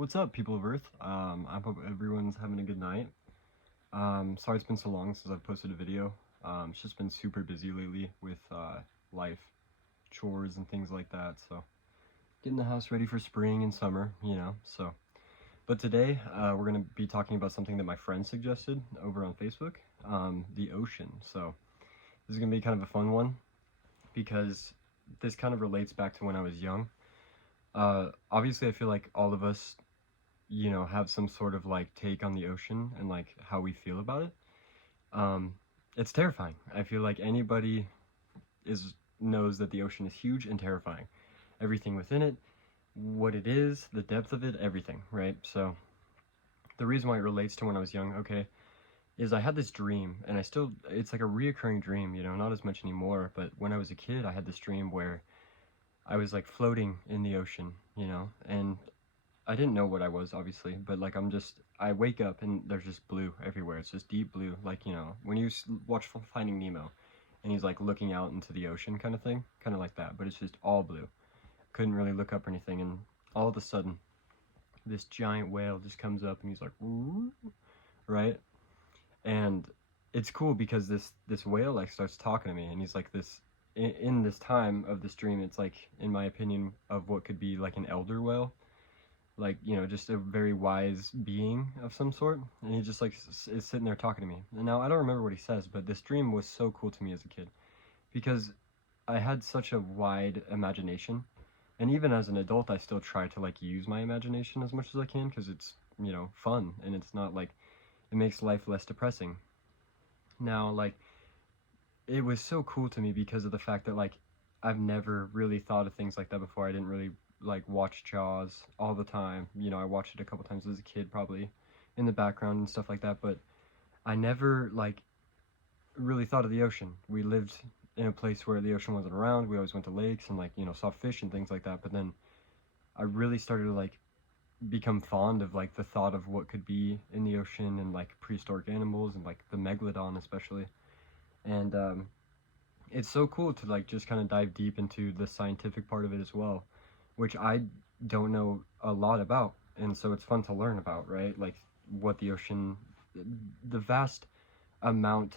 What's up, people of Earth? I hope everyone's having a good night. Sorry it's been so long since I've posted a video. It's just been super busy lately with life, chores, and things like that. So, getting the house ready for spring and summer, So, but today we're gonna be talking about something that my friend suggested over on Facebook, the ocean. So, this is gonna be kind of a fun one because this kind of relates back to when I was young. Obviously, I feel like all of us have some sort of like take on the ocean and like how we feel about it. Um, it's terrifying. I feel like anybody is knows that the ocean is huge and terrifying. Everything within it, what it is, the depth of it, everything, right? So the reason why it relates to when I was young, okay, is I had this dream, and it's like a reoccurring dream, not as much anymore, but when I was a kid, I had this dream where I was like floating in the ocean, and I didn't know what I was, obviously, but like I wake up and there's just blue everywhere. It's just deep blue, like, when you watch Finding Nemo and he's like looking out into the ocean kind of thing, kind of like that, but it's just all blue. Couldn't really look up or anything, and all of a sudden, this giant whale just comes up and he's like, "Ooh," right? And it's cool because this whale like starts talking to me, and he's like in this time of this dream, it's like, in my opinion, of what could be like an elder whale, like, just a very wise being of some sort, and he just like is sitting there talking to me. And now I don't remember what he says, but this dream was so cool to me as a kid because I had such a wide imagination, and even as an adult I still try to like use my imagination as much as I can because it's, fun, and it's not like, it makes life less depressing. Now, like, it was so cool to me because of the fact that, like, I've never really thought of things like that before. I didn't really like watch Jaws all the time. I watched it a couple times as a kid, probably in the background and stuff like that, but I never like really thought of the ocean. We lived in a place where the ocean wasn't around. We always went to lakes and like, saw fish and things like that. But then I really started to like become fond of like the thought of what could be in the ocean, and like prehistoric animals, and like the megalodon especially. And it's so cool to like just kind of dive deep into the scientific part of it as well, which I don't know a lot about, and so it's fun to learn about, right? Like, what the ocean, the vast amount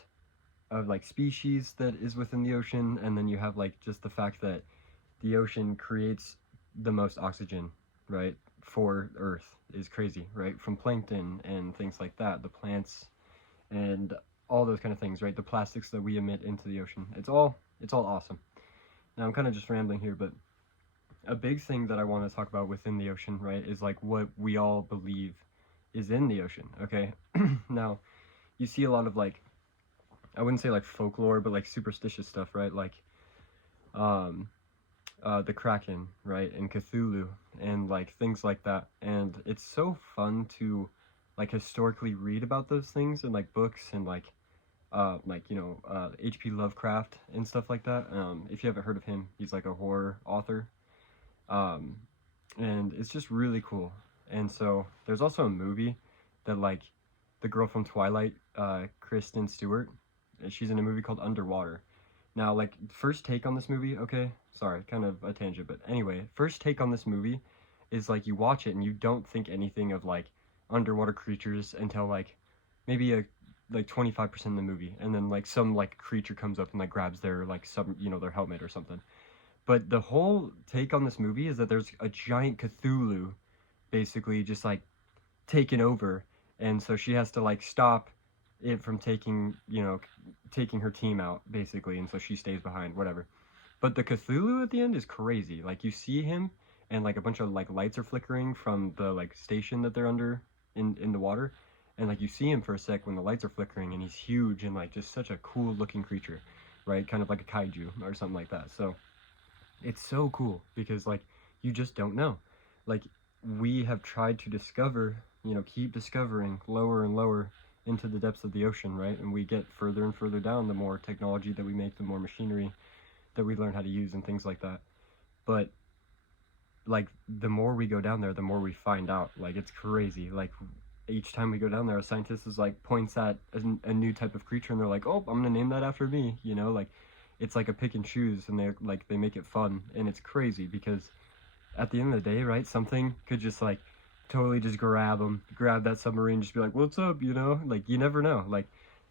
of like species that is within the ocean, and then you have like just the fact that the ocean creates the most oxygen, right, for Earth, is crazy, right? From plankton and things like that, the plants and all those kind of things, right? The plastics that we emit into the ocean. It's all awesome. Now I'm kind of just rambling here, but a big thing that I want to talk about within the ocean, right, is like what we all believe is in the ocean, okay? Now, you see a lot of like, I wouldn't say like folklore, but like superstitious stuff, right? Like um the Kraken, right? And Cthulhu, and like things like that. And it's so fun to like historically read about those things in like books, and like H.P. Lovecraft and stuff like that. If you haven't heard of him, he's like a horror author. Um, and it's just really cool. And so there's also a movie that like the girl from Twilight, Kristen Stewart, she's in a movie called Underwater. Now, like, first take on this movie, okay, sorry, kind of a tangent, but anyway, first take on this movie is like you watch it and you don't think anything of like underwater creatures until like maybe a like 25% of the movie, and then like some like creature comes up and like grabs their like some their helmet or something. But the whole take on this movie is that there's a giant Cthulhu basically just like taken over, and so she has to like stop it from taking her team out basically, and so she stays behind, whatever. But the Cthulhu at the end is crazy. Like, you see him, and like a bunch of like lights are flickering from the like station that they're under in the water, and like you see him for a sec when the lights are flickering, and he's huge and like just such a cool looking creature, right? Kind of like a kaiju or something like that. So it's so cool because like you just don't know. Like, we have tried to discover, keep discovering lower and lower into the depths of the ocean, right? And we get further and further down, the more technology that we make, the more machinery that we learn how to use and things like that. But like, the more we go down there, the more we find out. Like, it's crazy. Like, each time we go down there, a scientist is like points at a new type of creature, and they're like, "Oh, I'm gonna name that after me." Like, it's like a pick and choose, and they make it fun, and it's crazy because at the end of the day, right, something could just like totally just grab that submarine, just be like, what's up, you know? Like, you never know. Like,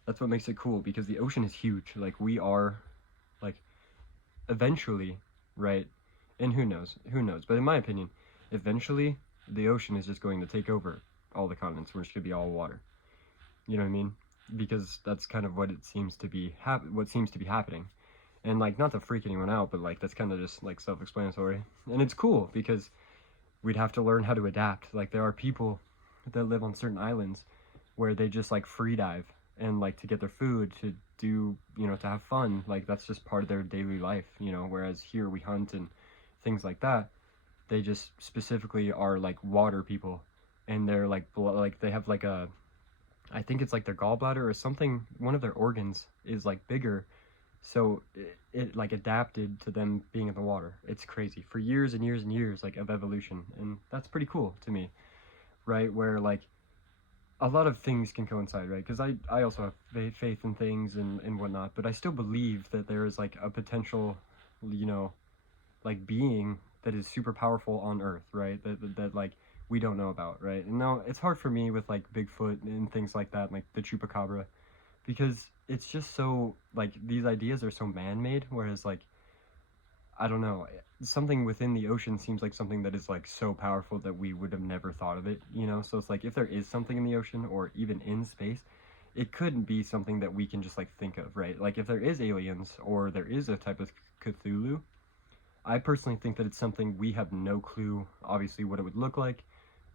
that's what makes it cool, because the ocean is huge. Like, we are, like, eventually, right? And who knows? But in my opinion, eventually, the ocean is just going to take over all the continents. We're just gonna be all water. You know what I mean? Because that's kind of what it seems to be, what seems to be happening. And, like, not to freak anyone out, but, like, that's kind of just, like, self-explanatory. And it's cool, because we'd have to learn how to adapt. Like, there are people that live on certain islands where they just, like, free dive and, like, to get their food, to do, you know, to have fun. Like, that's just part of their daily life, you know, whereas here we hunt and things like that. They just specifically are, like, water people, and they're, like, they have, like, I think it's, like, their gallbladder or something, one of their organs is, like, bigger, so it like adapted to them being in the water. It's crazy. For years and years and years, like, of evolution, and that's pretty cool to me, right? Where, like, a lot of things can coincide, right? Because I also have faith in things and whatnot, but I still believe that there is, like, a potential, you know, like, being that is super powerful on Earth, right? That like, we don't know about, right? And now it's hard for me with, like, Bigfoot and things like that, like the chupacabra, because it's just so, like, these ideas are so man-made, whereas, like, I don't know, something within the ocean seems like something that is, like, so powerful that we would have never thought of it, you know? So it's like, if there is something in the ocean or even in space, it couldn't be something that we can just, like, think of, right? Like, if there is aliens or there is a type of Cthulhu, I personally think that it's something we have no clue, obviously, what it would look like,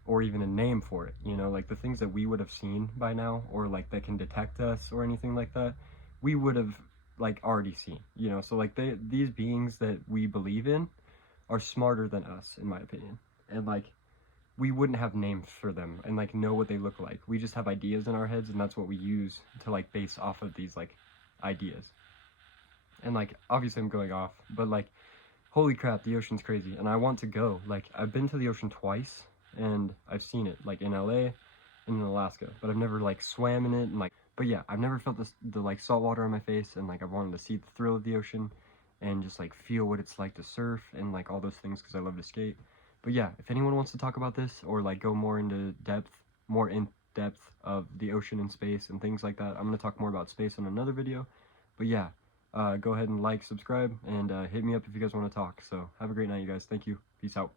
or even a name for it, you know? Like, the things that we would have seen by now, or, like, that can detect us or anything like that, we would have, like, already seen, you know? So, like, these beings that we believe in are smarter than us, in my opinion. And, like, we wouldn't have names for them and, like, know what they look like. We just have ideas in our heads, and that's what we use to, like, base off of these, like, ideas. And, like, obviously I'm going off, but, like, holy crap, the ocean's crazy, and I want to go. Like, I've been to the ocean twice, and I've seen it, like, in LA and in Alaska, but I've never, like, swam in it, and, like, but yeah, I've never felt the like, salt water on my face, and, like, I wanted to see the thrill of the ocean, and just, like, feel what it's like to surf, and, like, all those things, because I love to skate. But yeah, if anyone wants to talk about this, or, like, go more in depth of the ocean and space, and things like that, I'm gonna talk more about space on another video. But yeah, go ahead and like, subscribe, and hit me up if you guys want to talk. So have a great night, you guys. Thank you. Peace out.